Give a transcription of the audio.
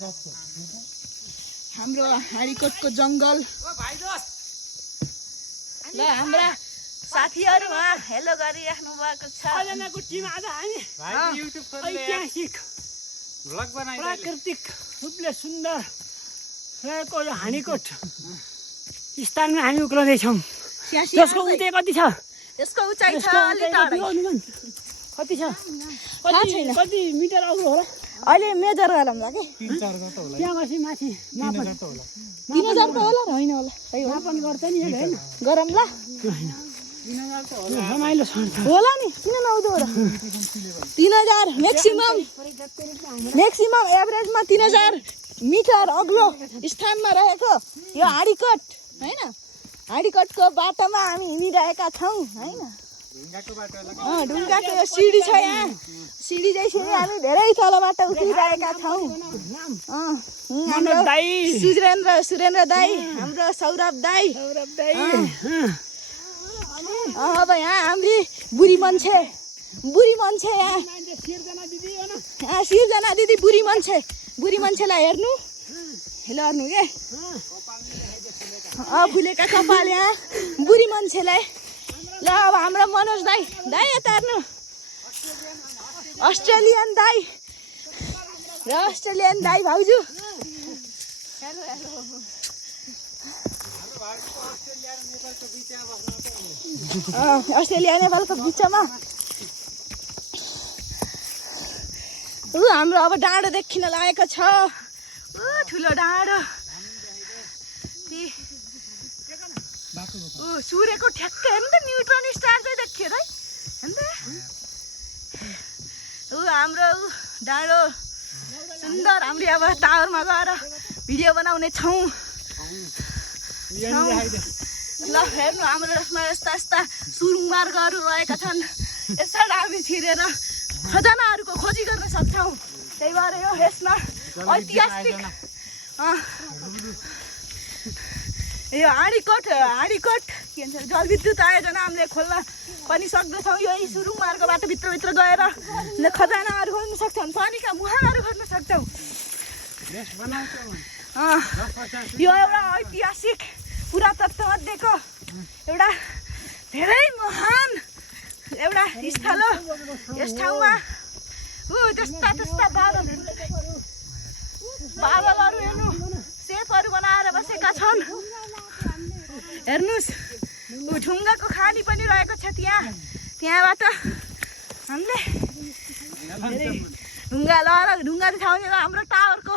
हाम्रो हाँडीकोटको जङ्गल ल हाम्रा साथीहरुमा हेलो गरिराख्नु भएको छ। आजको टिम आज हामी ऐतिहासिक प्राकृतिक रूपले सुन्दर रहेको यो हाँडीकोट स्थानमा हामी उक्लाउँदैछौँ। त्यसको उचाइ कति छ? यसको उचाइ छ अलि टाढै। कति छ? कति मिटर अग्लो होला? अहिले मेजर गरौँला के त्यहाँ गएपछि माथि मापन 3000 त होला र हैन होला? मापन गर्छ नि हैन गरौँला रमाइलो छ होला नि, किन नआउँदो र? 3000 म्याक्सिमम एभरेजमा 3000 मिटर अग्लो स्थानमा रहेको यो हाँडीकोट हैन। हाँडीकोटको बाटोमा हामी हिँडिरहेका छौँ हैन। ढुङ्गाको यो सिडी छ यहाँ, सिडी जैसरी हामी धेरै तलबाट उत्रिरहेका छौँ। हाम्रो सुरेन्द्र दाई, हाम्रो सौरभ दाई। अब यहाँ हाम्री बुढी मान्छे यहाँ सिर्जना दिदी बुढी मान्छेलाई हेर्नु के फुलेका कपाल यहाँ बुढी मान्छेलाई। ल अब हाम्रो मनोज दाई यता हेर्नु, अस्ट्रेलियन दाई भाउजू। अस्ट्रेलिया नेपालको बिचमा हाम्रो अब डाँडो देखिन लागेको छ। ठुलो डाँडो सूर्यको ठ्याक्कै हेर्नु त न्युट्रोन स्टार चाहिँ देखियो है हेर्नु त। हाम्रो डाँडो सुन्दर। हामीले अब टावरमा गएर भिडियो बनाउने छौँ। ल हेर्नु हाम्रो यसमा यस्ता सुरुङ मार्गहरू रहेका छन्। यस्ता हामी छिरेर खजानाहरूको खोजी गर्न सक्छौँ। त्यही भएर यो यसमा ऐतिहासिक यो हाँडीकोट के भन्छ जलविद्युत आयोजना हामीले खोल्न पनि सक्दछौँ। यही सुरुङ मार्गबाट भित्र गएर खजानाहरू खोज्न सक्छौँ, पानीका मुहानहरू खोज्न सक्छौँ। यो एउटा ऐतिहासिक पुरातत्व मध्येको एउटा धेरै महान एउटा स्थल हो। यस ठाउँमा त्यस्ता बादलहरू हेर्नु सेपहरू बनाएर बसेका छन्। हेर्नुहोस् ढुङ्गाको खानी पनि रहेको छ त्यहाँबाट हामीले ढुङ्गा लगाएर ढुङ्गा देखाउने हाम्रो टावरको